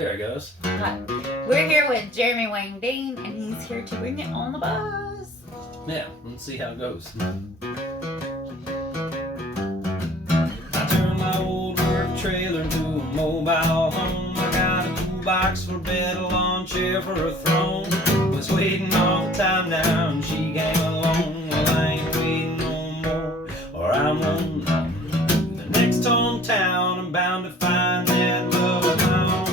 There it goes. Hi. We're here with Jeremy Wayne Dean, and he's here to bring it on the bus. Yeah, let's see how it goes. I turned my old work trailer into a mobile home. I got a toolbox for a bed, a lawn chair for a throne. Was waiting all the time now, and she came along. Well, I ain't waiting no more, or I won't know. The next hometown, I'm bound to find that love of my own.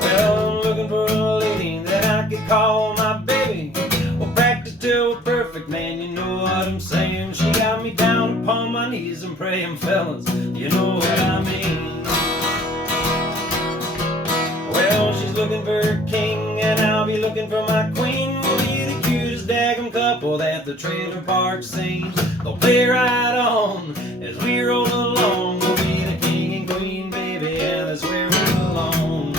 Well, I'm looking for a lady that I could call my baby. Well, practice till we're perfect, man, you know what I'm saying. She got me down upon my knees and praying, fellas, you know what I mean. Well, she's looking for a king, and I'll be looking for my queen. We'll be the cutest daggum couple that the trailer park seen. They'll play right on as we roll along. We'll be the king and queen, baby, yeah, that's where we belong.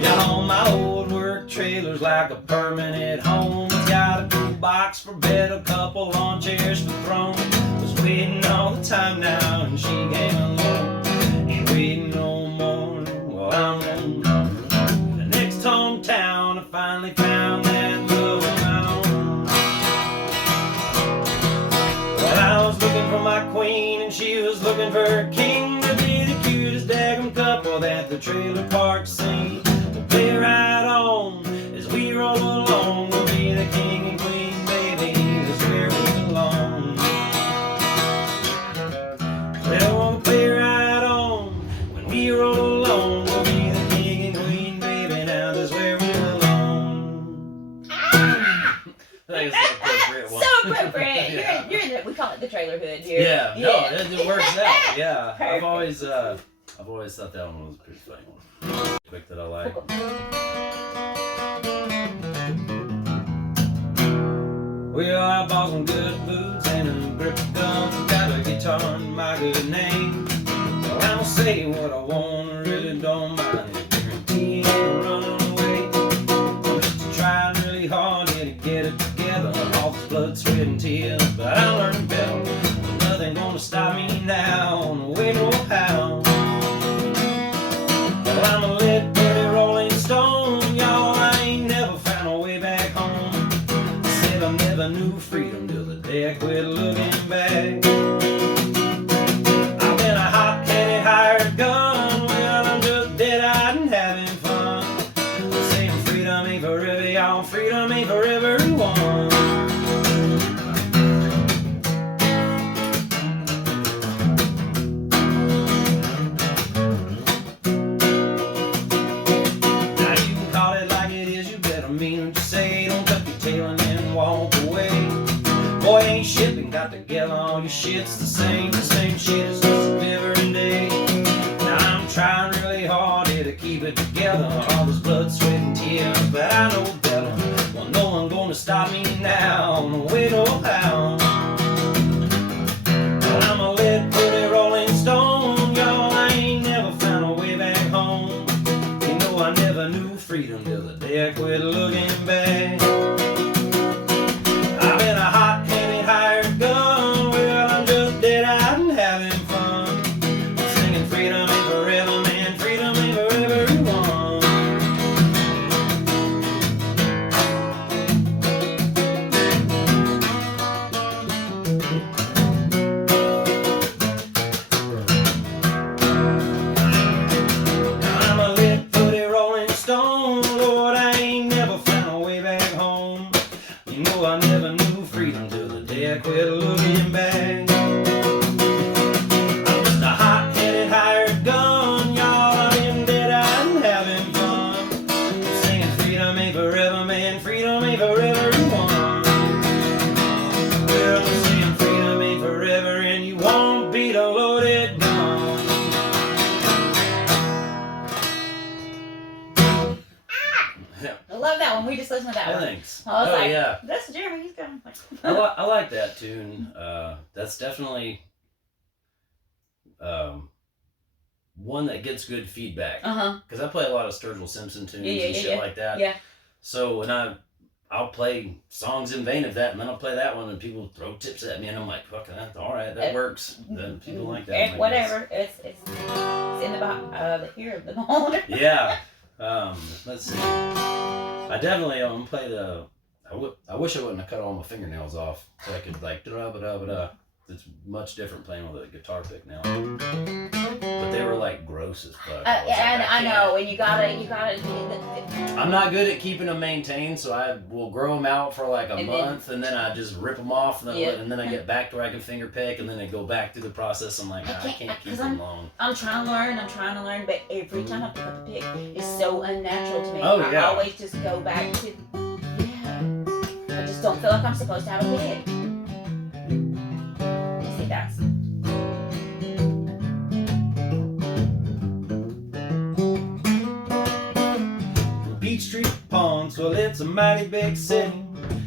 Y'all, my old work trailer's like a permanent home. It's got a toolbox for bed, a couple lawn chairs for throne. Was waiting all the time now, and she came along. Ain't waiting no more, well, I'm on the next hometown. I finally found that love of my own. Well, I was looking for my queen, and she was looking for her king. To be the cutest daggum couple that the trailer park seen. We'll play right on as we roll along. We'll be the king and queen, baby, that's where we belong. Well, we'll play right on when we roll along. We'll be the king and queen, baby, now that's where we belong. I think it's the appropriate one. So appropriate. Yeah. You're in the, we call it the trailer hood here. Yeah, no, it works out. Yeah, Perfect. I've always thought that one was a pretty funny one. Quick that I like. Well, I bought some good boots and a grip gun. Got a guitar and my good name. Well, I don't say what I want, I really don't mind. Guarantee ain't running away. I'm just trying really hard here to get it together. All this blood, sweat, and tears, but I learned better. Nothing gonna stop me now, on the way no how. Well, I'm a lit, dirty Rolling Stone, y'all. I ain't never found a way back home. I said I never knew freedom till the day I quit looking back. I've been a hot-headed hired gun. Well, I'm just dead-eyed and having fun. Saying freedom ain't for every y'all, freedom ain't for everyone. Now you can call it like it is, you better mean what you say. Don't tuck your tail and then walk away. Boy, ain't shipping, got together, all your shit's the same shit as just every day. Now I'm trying really hard here to keep it together, all this blood, sweat, and tears, but I know better. Well, no one gonna stop me now, on the way no how. Well, I'm a lit, pretty Rolling Stone, y'all. I ain't never found a way back home. You know I never knew freedom till the day I quit looking back. I've been a hot-headed hired gun. Well, I'm just dead-eyed and having fun. Singing freedom ain't forever, man. Freedom ain't for everyone. I'm a lit, pretty Rolling Stone. Lord, I ain't never found a way back home. You know I never knew freedom till the day I quit looking back. I'm just a hot-headed hired gun, y'all. I've been dead-eyed and having fun. Singing freedom ain't forever, man. Freedom ain't for everyone. Well, I'm saying freedom ain't forever, and you won't beat a loaded gun. I love that one. We just listened to that one. Thanks. I was like, yeah. that's Jeremy. He's going. I like that tune. That's definitely one that gets good feedback. Uh-huh. Because I play a lot of Sturgill Simpson tunes Yeah, and shit like that. Yeah. So when I'll play songs in vain of that, and then I'll play that one, and people throw tips at me, and I'm like, fuck that, all right, that works. Then people like that. I'm like, Whatever. It's in the ear of the beholder. Yeah. Let's see. I definitely play the. I wish I wouldn't have cut all my fingernails off, so I could like da da da da. It's much different playing with a guitar pick now. But they were like gross as fuck. I know, and you gotta. I'm not good at keeping them maintained, so I will grow them out for like a month, and then I just rip them off, and then I get back to where I can finger pick, and then I go back through the process. I'm like, I can't keep them long. I'm trying to learn, but every time I pick up a pick, it's so unnatural to me. Oh, I yeah. always just go back to, I just don't feel like I'm supposed to have a pick. See, that's. Peachtree Ponds, well, it's a mighty big city.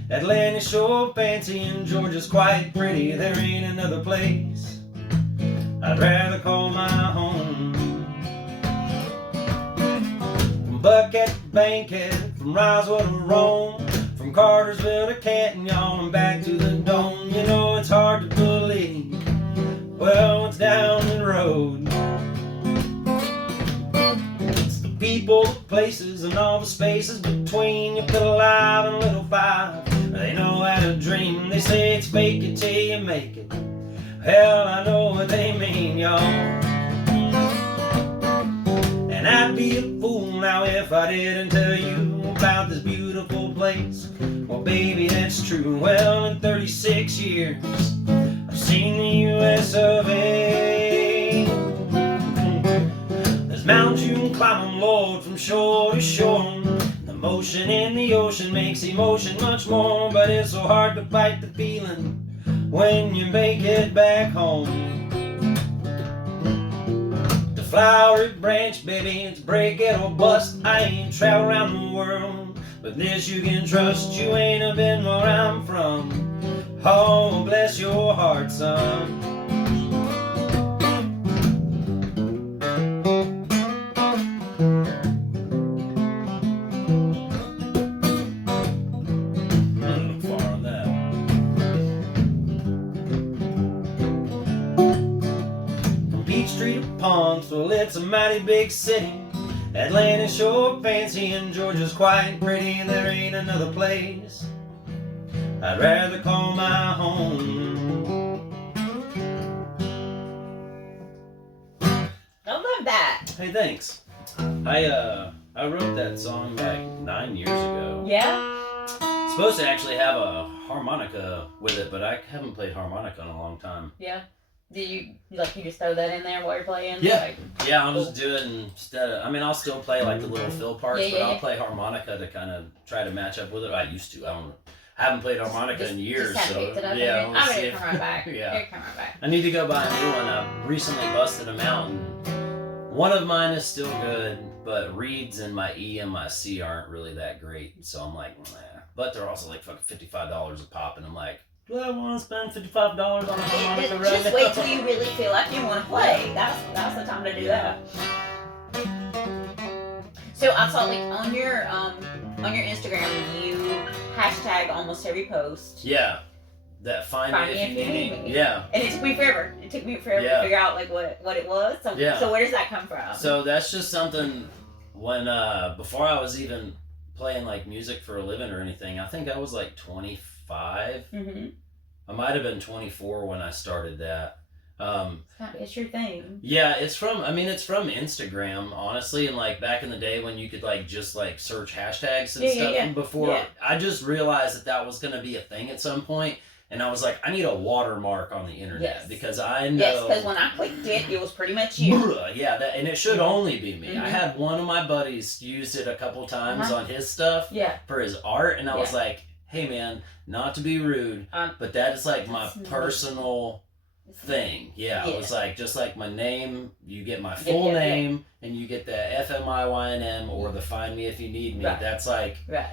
Atlanta's sure fancy and Georgia's quite pretty. There ain't another place I'd rather call my home. From Buckhead to Bankhead, from Roswell to Rome, from Cartersville to Canton, y'all, and back to the Dome. You know it's hard to believe, well, it's down the road. It's the people, the places, and all the spaces between. You put alive and little five, they know how to dream. They say it's fake it till you make it. Hell, I know what they mean, y'all. And I'd be a fool now if I didn't tell you about this beautiful place. Well, baby, that's true. Well, in 36 years, I've seen the US of A. There's mountains you can climb 'em, Lord, from shore to shore. The motion in the ocean makes emotion much more, but it's so hard to fight the feeling when you make it back home. The flowery branch, baby, it's break it or bust. I ain't traveled around the world, but this you can trust. You ain't a been where I'm from. Oh, bless your heart, son. Far on that. From Peachtree to Ponds, well, it's a mighty big city. Atlanta's sure fancy and Georgia's quite pretty. There ain't another place I'd rather call my home. I love that. Hey, thanks. I wrote that song like 9 years ago. Yeah? It's supposed to actually have a harmonica with it, but I haven't played harmonica in a long time. Yeah. Do you just throw that in there while you're playing? Yeah. Like, Yeah, I'll just do it instead of. I mean, I'll still play like the little fill parts, Yeah, but yeah, I'll yeah. play harmonica to kind of try to match up with it. I used to. I haven't played harmonica in years, just so picked it up yeah. and We'll I'm see ready to if- come right back. Yeah. Ready to come right back. I need to go buy a new one. I recently busted them out, and one of mine is still good, but reeds and my E and my C aren't really that great. So I'm like, nah. But they're also like fucking $55 a pop, and I'm like, do I want to spend $55 on a harmonica right Just now? wait till you really feel like you want to play. That's the time to do Yeah. that. So I saw like on your Instagram you hashtag almost every post. Yeah, that find me if you need me. Yeah. And it took me forever. It took me forever Yeah. to figure out like what it was. So Yeah. so where does that come from? So that's just something when before I was even playing like music for a living or anything. I think I was like 25. Mm-hmm. I might have been 24 when I started that. It's your thing. Yeah, it's from Instagram, honestly, and like back in the day when you could like just like search hashtags and stuff. Yeah. And before Yeah. I just realized that was going to be a thing at some point, and I was like, I need a watermark on the internet Yes. because I know. Yes, because when I clicked it was pretty much you. Yeah, and it should only be me. Mhm. I had one of my buddies used it a couple times Uh-huh. on his stuff Yeah. for his art, and I was Yeah. like, hey man, not to be rude, but that is like my That's nice. personal thing. Yeah, Yeah. it was like just like my name, you get my full Yeah. name, and you get the FMIYNM or the Find Me If You Need Me. Right. That's like Right.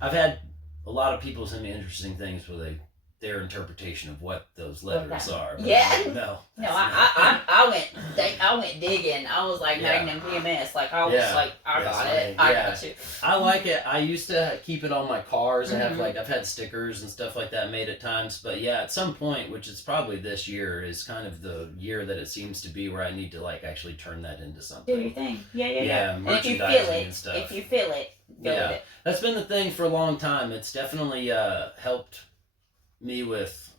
I've had a lot of people send me interesting things where they their interpretation of what those What letters that- are. But Yeah. no. No, that's I went digging. I was like Yeah. Magnum PMS. Like I was Yeah. like, I That's got it. funny. I Yeah. got you. I like it. I used to keep it on my cars. I have Mhm. I've had stickers and stuff like that made at times. But yeah, at some point, which is probably this year, is kind of the year that it seems to be where I need to like actually turn that into something. Do your thing. Yeah. Yeah, And if you feel merchandising it, and stuff. if you feel it, go Yeah. with it. That's been the thing for a long time. It's definitely helped me with,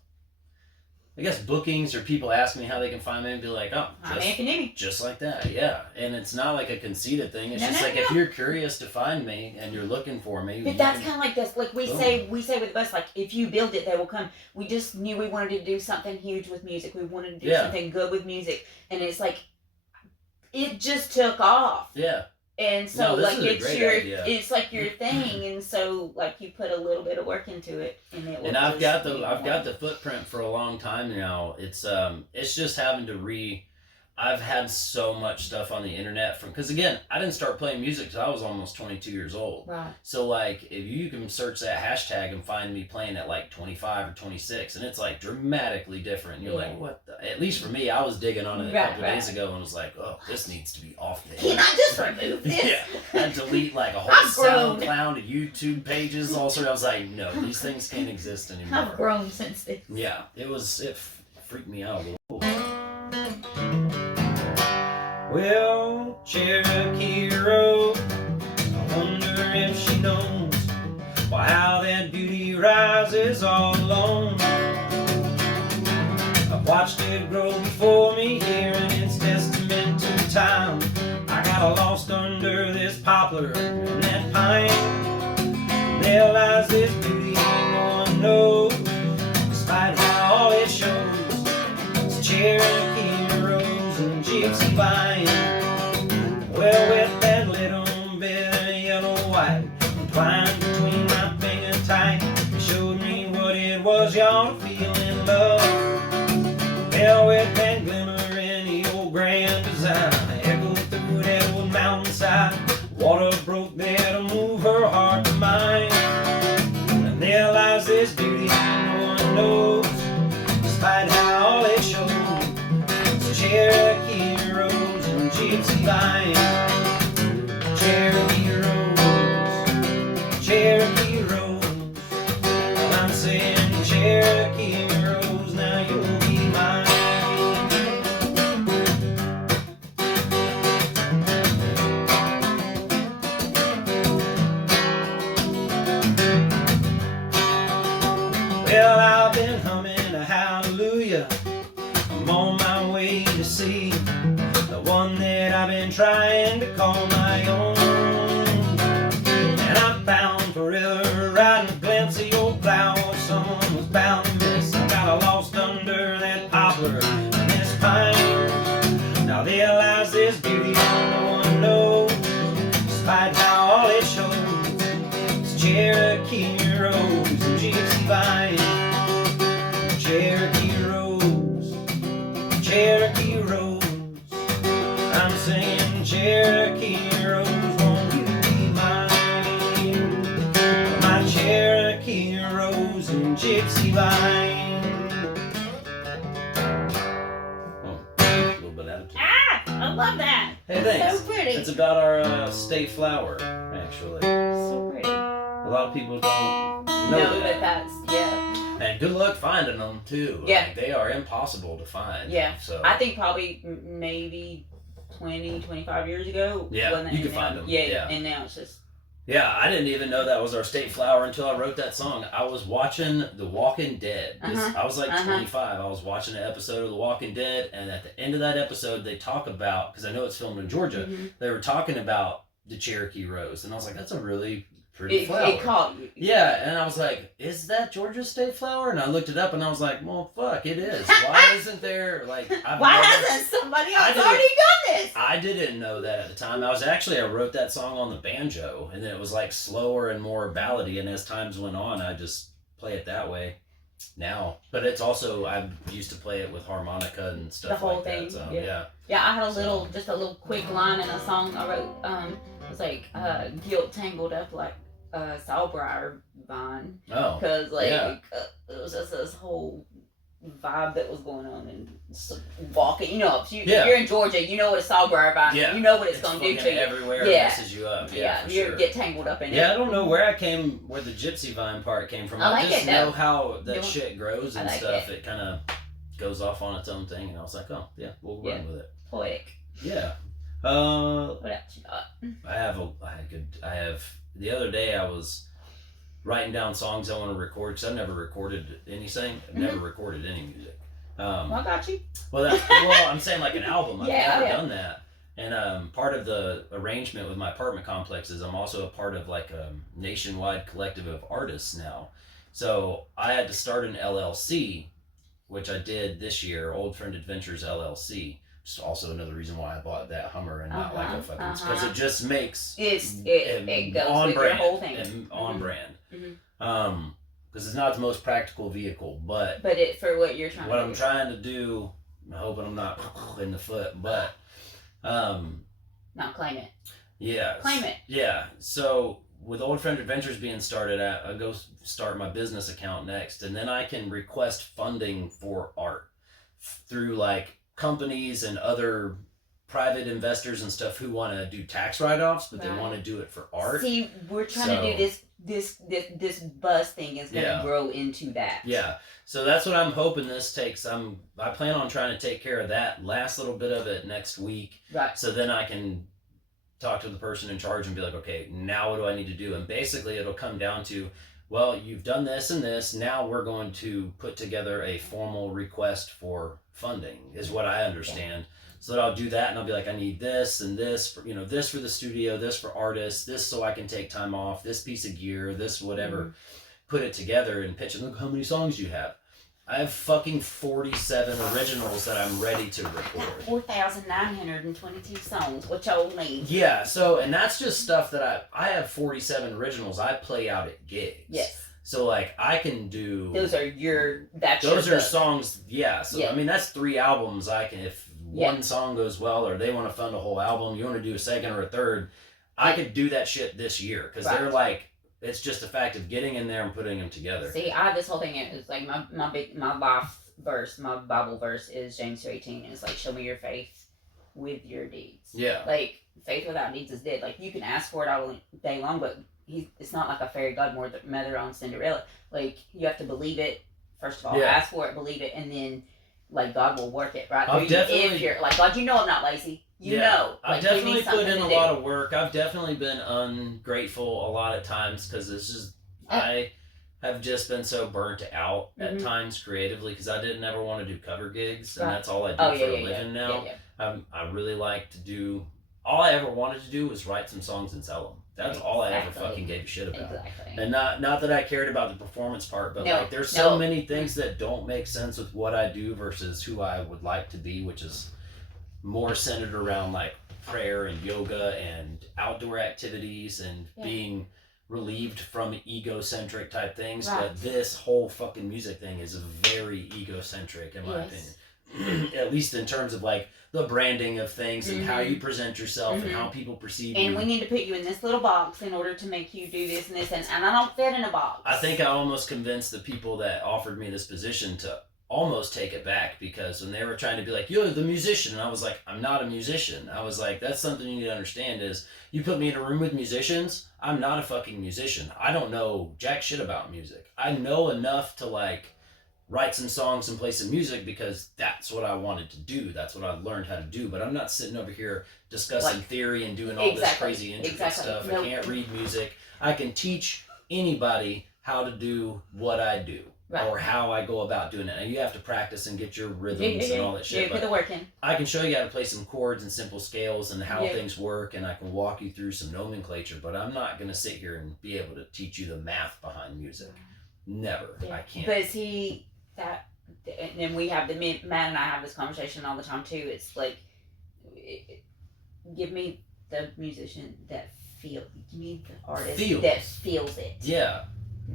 I guess, bookings or people ask me how they can find me and be like, oh, I'm Anthony. just like that, yeah. And it's not like a conceited thing. It's No, just no, like no. if you're curious to find me and you're looking for me. But you that's can- kind of like this. Like we Boom. say with the bus, like if you build it, they will come. We just knew we wanted to do something huge with music. We wanted to do Yeah. something good with music, and it's like it just took off. Yeah, And so No, this like is a it's great your idea. it's like your thing, and so like you put a little bit of work into it, and it will. and I've just got be I've got one. the footprint for a long time now. It's just having to I've had so much stuff on the internet because again, I didn't start playing music till I was almost 22 years old. Right. So like if you can search that hashtag and find me playing at like 25 or 26 and it's like dramatically different. And you're Yeah. like, what the? At least for me, I was digging on it a Right, couple right. days ago and was like, oh, this needs to be off the Can I just remove this? Yeah. And delete like a whole I've grown. SoundCloud, YouTube pages, all sorts. I was like, no, these things can't exist I've anymore. grown since then. Yeah, it freaked me out a little. Well, Cherokee Road, I wonder if she knows why how that beauty rises all alone. I've watched it grow before me here, and it's testament to time. I got lost under this poplar and that pine. There lies this beauty no one knows, despite how all it shows. It's Cherokee Rose and Gypsy Vine. Well, with that little bit of yellow white entwined between my finger tight, it showed me what it was y'all feeling love. Well, with that glimmer in the old grand design, echoed through that old mountainside. Water broke there to move her heart to mine. And there lies this beauty no one knows, despite how all it shows. It's Cherokee Rose and Gypsy Vine. Cherokee Rose, Cherokee Rose. Well, I'm saying Cherokee Rose, now you'll be mine. Well, I've been humming a hallelujah. I'm on my way to see the one that I've been trying to call my own. And I found forever riding a glimpse of your flower. Someone was bound to miss. I got lost under that poplar and this pine. Now there lies this beauty no one knows, despite how all it shows. It's Cherokee Rose and Gypsy Vine. Cherokee Rose, Cherokee Rose. I'm saying Cherokee Rose, won't you be mine? My Cherokee Rose and Gypsy Vine. Oh, a little bit out of tune. Ah, I love that. Hey, It's thanks. so pretty. It's about our state flower, actually. So pretty. A lot of people don't know No, that. but that's yeah. And good luck finding them too. Yeah. Like, they are impossible to find. Yeah. So I think probably maybe 20, 25 years ago. Yeah, wasn't it? you could And now- find 'em. Yeah, Yeah. and now it's just yeah, I didn't even know that was our state flower until I wrote that song. I was watching The Walking Dead. I was like 25. I was watching an episode of The Walking Dead, and at the end of that episode, they talk about, because I know it's filmed in Georgia, Mhm. they were talking about the Cherokee Rose, and I was like, that's a really pretty it, flower. it caught you. Yeah, and I was like, is that Georgia's state flower? And I looked it up, and I was like, well, fuck, it is. Why isn't there, like, Why hasn't somebody I else didn't- already done this? I didn't know that at the time. I wrote that song on the banjo, and then it was like slower and more ballady, and as times went on, I just play it that way now. But it's also, I used to play it with harmonica and stuff The whole like thing, that. So, yeah. yeah. Yeah, I had just a little quick line in a song I wrote. It was like guilt tangled up like a sawbriar vine, Oh, cause like Yeah. was just this whole vibe that was going on and walking. You know, if Yeah. you're in Georgia, you know what a sawbriar vine. Yeah. You know what it's going to do fucking to you. everywhere. Yeah. Messes you up. Yeah, for you sure. get tangled up in it. Yeah, I don't know where the gypsy vine part came from. I like just it, know though. how that Don't- shit grows and I like stuff. It kind of goes off on its own thing, and I was like, oh yeah, we'll Yeah. run with it. Poetic. Yeah. What else you got? I have. The other day I was writing down songs I want to record because I've never recorded anything. I've never recorded any music. Well, I got you. Well, I'm saying like an album. I've Yeah, never yeah. done that. And part of the arrangement with my apartment complex is I'm also a part of like a nationwide collective of artists now. So I had to start an LLC, which I did this year, Old Friend Adventures LLC. Which is also another reason why I bought that Hummer and not like a fucking, because it just makes It goes on with your brand whole thing. and on Mhm. brand. Mhm. Because it's not the most practical vehicle, but But it for what you're trying what to I'm do. trying to do, I'm hoping I'm not in the foot, but Now claim it. yeah, Claim it. yeah. So with Old Friend Adventures being started, I go start my business account next, and then I can request funding for art through like companies and other private investors and stuff who want to do tax write-offs, but they Right. want to do it for art. See, we're trying to do this buzz thing is going to Yeah. grow into that. Yeah, so that's what I'm hoping this takes. I plan on trying to take care of that last little bit of it next week, Right. so then I can talk to the person in charge and be like, okay, now what do I need to do? And basically it'll come down to, well, you've done this and this, now we're going to put together a formal request for funding, is what I understand. So that I'll do that, and I'll be like, I need this and this, for, this for the studio, this for artists, this so I can take time off, this piece of gear, this whatever. Put it together and pitch it. Look how many songs you have. I have fucking 47 originals that I'm ready to record. 4,922 songs. What y'all need? Yeah, so, and that's just stuff that I have 47 originals I play out at gigs. Yes. So like I can do Those are your. That's those your are stuff. songs, yeah. So Yeah. I mean that's 3 albums I can, if Yeah. one song goes well or they want to fund a whole album, you want to do a second or a third, I could do that shit this year because they're Right. like, it's just a fact of getting in there and putting them together. See, I have this whole thing. It's like my life verse, my Bible verse is James 3:18, and it's like, show me your faith with your deeds. Yeah. Like faith without deeds is dead. Like you can ask for it all day long, but it's not like a fairy godmother on Cinderella. Like you have to believe it first of all. Yeah. Ask for it, believe it, and then like God will work it right I've through you. definitely- If you're like God, you know I'm not lazy. You know, I've like, give me definitely put something in to a do. lot of work. I've definitely been ungrateful a lot of times because it's just I have just been so burnt out at Mhm. times creatively because I didn't ever want to do cover gigs, and Right. that's all I do Oh for yeah, a yeah, living yeah. now. Yeah. I really like to do. All I ever wanted to do was write some songs and sell them. That's all I ever Exactly. fucking gave a shit about. Exactly. And not that I cared about the performance part, but No, like there's so no. many things that don't make sense with what I do versus who I would like to be, which is more centered around like prayer and yoga and outdoor activities and Yeah. being relieved from egocentric type things. Right. But this whole fucking music thing is very egocentric in my Yes. opinion. At least in terms of like the branding of things and how Mhm. you present yourself and Mhm. how people perceive And you. we need to put you in this little box in order to make you do this and this, and I don't fit in a box. I think I almost convinced the people that offered me this position to almost take it back because when they were trying to be like, you're the musician, and I was like, I'm not a musician. I was like, that's something you need to understand is you put me in a room with musicians, I'm not a fucking musician. I don't know jack shit about music. I know enough to like write some songs and play some music because that's what I wanted to do. That's what I learned how to do. But I'm not sitting over here discussing Like- theory and doing all this Exactly, crazy intricate exactly. stuff. Nope. I can't read music. I can teach anybody how to do what I do. Right. Or how I go about doing it. And you have to practice and get your rhythms and all that shit. Yeah, put But the work in. I can show you how to play some chords and simple scales and how Yeah. things work, and I can walk you through some nomenclature, but I'm not going to sit here and be able to teach you the math behind music. Never. I can't. But see that, and then we have Matt and I have this conversation all the time too. It's like, give me the musician that give me the artist Feels. that feels it. Yeah.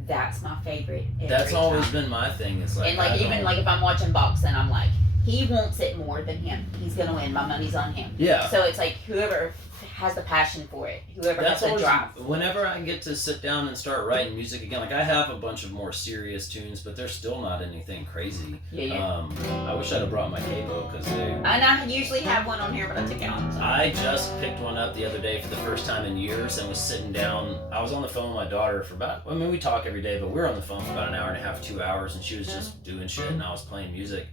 That's my favorite. That's every always time. been my thing. It's like, And like I even don't- like if I'm watching boxing, I'm like, he wants it more than him. He's gonna win. My money's on him. Yeah. So it's like whoever has the passion for it. Whoever That's has the always, drive. whenever I get to sit down and start writing music again, like I have a bunch of more serious tunes, but they're still not anything crazy. Yeah. I wish I'd have brought my capo because And I usually have one on here, but I took it on. So. I just picked one up the other day for the first time in years and was sitting down. I was on the phone with my daughter for about, I mean, we talk every day, but we were on the phone for about an hour and a half, 2 hours, and she was just doing shit and I was playing music.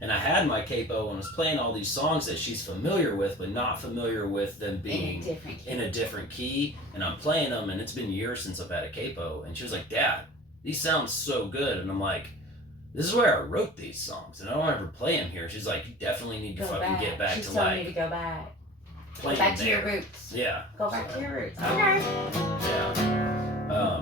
And I had my capo and was playing all these songs that she's familiar with, but not familiar with them being in a different key. And I'm playing them, and it's been years since I've had a capo. And she was like, Dad, these sound so good. And I'm like, this is where I wrote these songs, and I don't ever play them here. She's like, you definitely need to get back She's to telling me like to go back. playing Go back to there. your roots. Yeah. Go back to your roots. Okay. Yeah.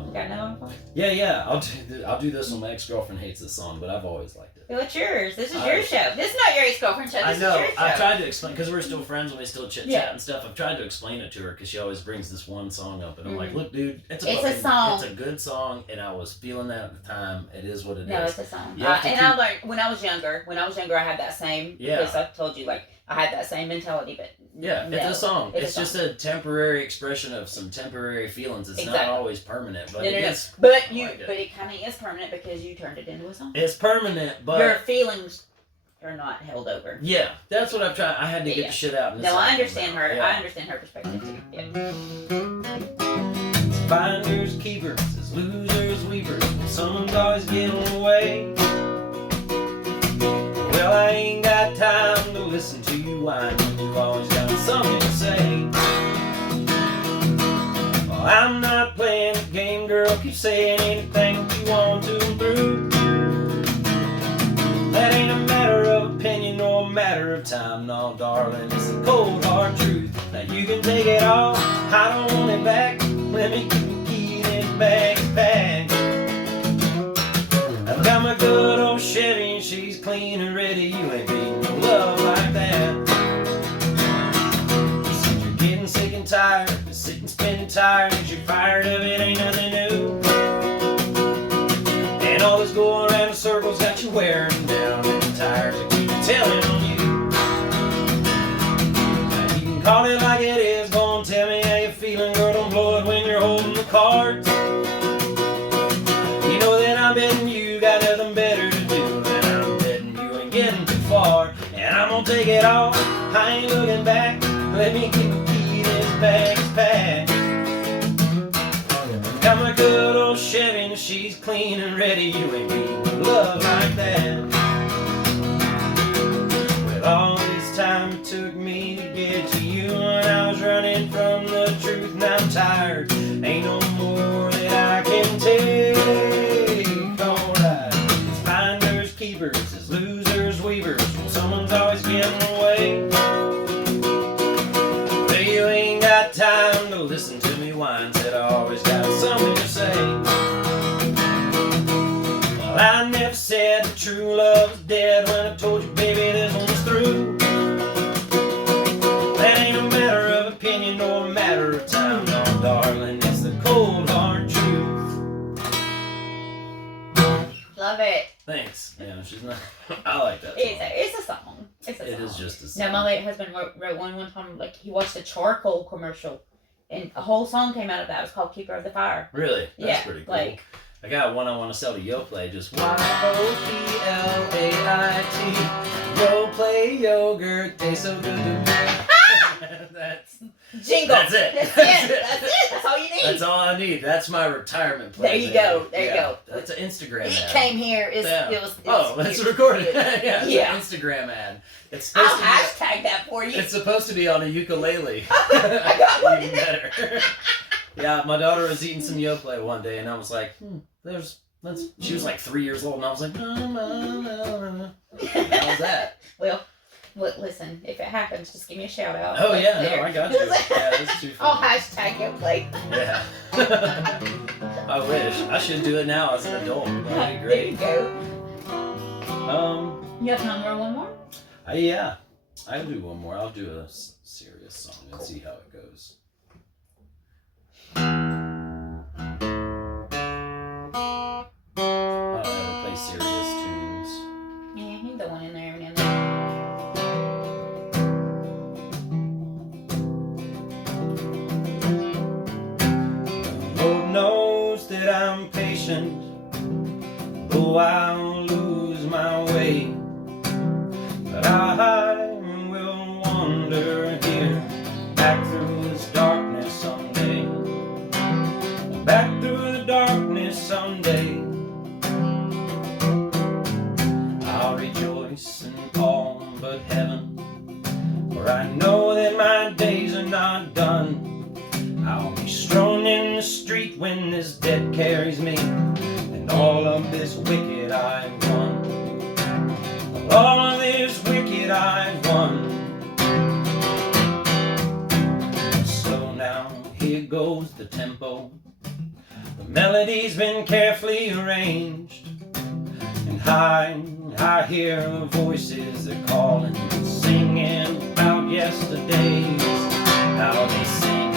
You got another one? Yeah. I'll do this one. My ex-girlfriend hates this song, but I've always liked it. Well, it's yours. This is your show. This is not your ex-girlfriend show. This I know. is your show. I've tried to explain because we're still friends and we still chit chat Yeah. and stuff. I've tried to explain it to her because she always brings this one song up, and I'm like, Mhm. look, dude, it's a song. It's a good song, and I was feeling that at the time. It is what it is. No, it's a song. You have to And I learned when I was younger. When I was younger, I had that same. Yeah. Because I told you, like, I had that same mentality, but Yeah, no, it's a song. it's a It's just a temporary expression of some temporary feelings. It's not Exactly. always permanent, but No, it no. is. But I you, like it. but it kind of is permanent because you turned it into a song. It's permanent, but Your feelings are not held over. yeah, that's what I've tried. I had to get Yeah. the shit out. And No, I decide understand about. her. Yeah. I understand her perspective too. Yeah. It's finders, keepers, it's losers, weavers. Someone's always getting away. Well, I ain't got time to listen to you whine when you always got something to say. Well, I'm not playing the game, girl. Keep saying anything that you want to and through. That ain't a matter of opinion nor a matter of time, no, darling. It's the cold hard truth. Now you can take it all. I don't want it back. Let me keep the key in its bag. I've got my good old Chevy and she's clean and ready. You ain't beating no love like that. You said you're getting sick and tired of sitting spinning tires. You're fired of it, ain't nothing new. And all this going around in circles got you wearing down, and the tires are keep telling on you. Now you can call it like it is. Go on, tell me how you feeling, girl. Don't blow it when you're holding the cards. You know that I'm betting you got nothing better to do, and I'm betting you ain't getting too far. And I'm gonna take it all. I ain't looking back. Let me keep the key in this bag's packed. Got my good old Chevy and she's clean and ready. You ain't beating love like that. With all this time it took me to get to you, and I was running from the truth. Now I'm tired. Ain't no more that I can take. Alright, it's finders, keepers, it's losers, weavers. Well, someone's always getting away. Well, you ain't got time to listen to me whine. Said I always got something to say. Well, I never said that true love was dead when I told you, baby, this one's through. That ain't a matter of opinion nor a matter of time, no, darling. It's the cold hard truth. Love it. Thanks. Yeah, she's not. I like that. It's a song. It's a song. It is just a song. No, my late husband wrote one time, like, he watched a charcoal commercial, and a whole song came out of that. It was called Keeper of the Fire. Really? That's Yeah, pretty cool. like- I got one I want to sell to Yoplait. Just YOPLAIT. Yoplait yogurt tastes so good to me. That's Jingle. That's it. That's That's it. it. That's it. That's all you need. That's all I need. That's my retirement plan. There you baby. go. There you Yeah. go. That's an Instagram It ad. came here. It Yeah. was. Oh, that's recorded. Yeah. It's Yeah. an Instagram ad. It's I'll supposed to hashtag that for be. you. It's supposed to be on a ukulele. I got one. Even better. Yeah, my daughter was eating some Yoplait one day, and I was like, she was like 3 years old, and I was like, no. How was that? Well, listen. If it happens, just give me a shout out. Oh Like, yeah, there. no, I got you. Yeah, that's too I'll funny. hashtag your plate. Yeah. I wish. I should do it now as an adult. That'd be There you great. go. Um, You have time for one more? yeah, I'll do one more. I'll do a serious song and see how it goes. I don't ever play serious tunes. Yeah, you can throw one in there every now and then. I'll lose my way. But I will wander here, back through this darkness someday. Back through the darkness someday. I'll rejoice in all but heaven, for I know that my days are not done. I'll be strewn in the street when this death carries me, and all of this wicked I've won. All of this wicked I've won. So now here goes the tempo. The melody's been carefully arranged, and I hear the voices they're calling, singing about yesterdays. How they sing,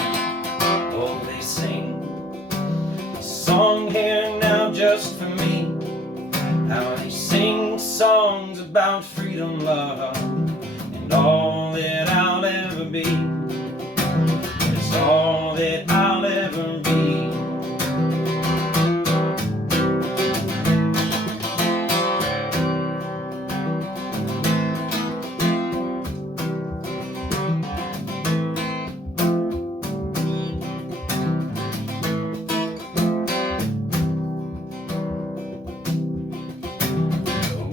oh they sing a song here now just for me. How they sing songs about freedom, love, and all that I'll ever be. It's all that I'll ever be.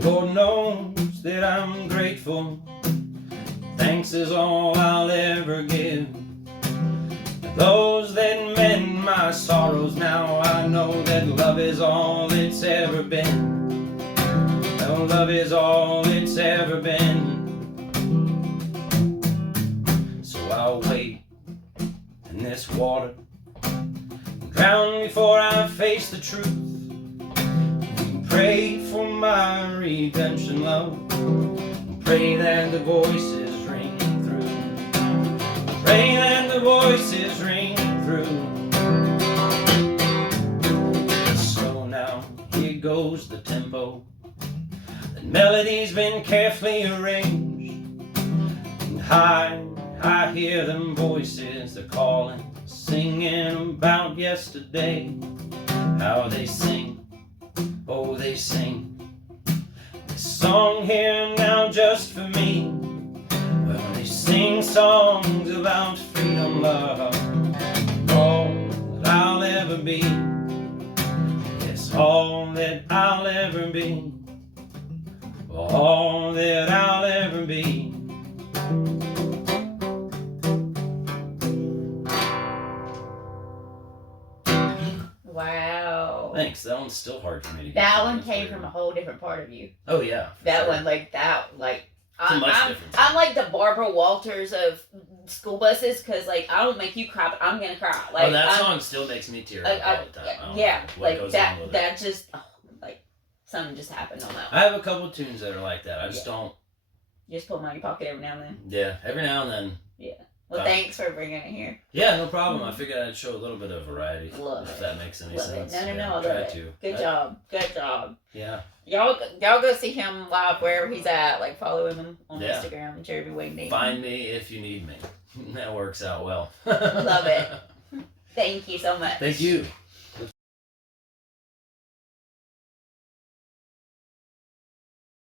Lord knows that I'm grateful. Thanks is all I'll ever give. Those that mend my sorrows, now I know that love is all it's ever been. Oh, love is all it's ever been. So I'll wait in this water, drown before I face the truth. Pray for my redemption, love. Pray that the voices ring through. Pray that the voices ring through. So now here goes the tempo. The melody's been carefully arranged, and I hear them voices they're calling, singing about yesterday. How they sing, oh they sing this song here now just for me. Well, they sing songs about freedom, love, all that I'll ever be. Yes, all that I'll ever be. All that I'll ever be. Wow. Thanks. That one's still hard for me to get. That to. one That's came weird. from a whole different part of you. Oh yeah. for That sure. one, like that, like It's a much different I'm like the Barbara Walters of school buses, because like I don't make you cry, but I'm gonna cry. Like oh, that I'm- song still makes me tear up all the time. I don't yeah, know what like goes that. on with it. That just like something just happened on that one. I have a couple tunes that are like that. I just don't. You just pull them out of your pocket every now and then. Yeah, every now and then. Well, thanks for bringing it here. Yeah, no problem. I figured I'd show a little bit of variety. Love if it. that makes any Love it. sense. No, Yeah, I love try it. to. Good job. Good job. Yeah. Y'all go see him live wherever he's at. Like follow him on Yeah. Instagram, Jeremy Wayne Nate. Find me if you need me. That works out well. Love it. Thank you so much. Thank you.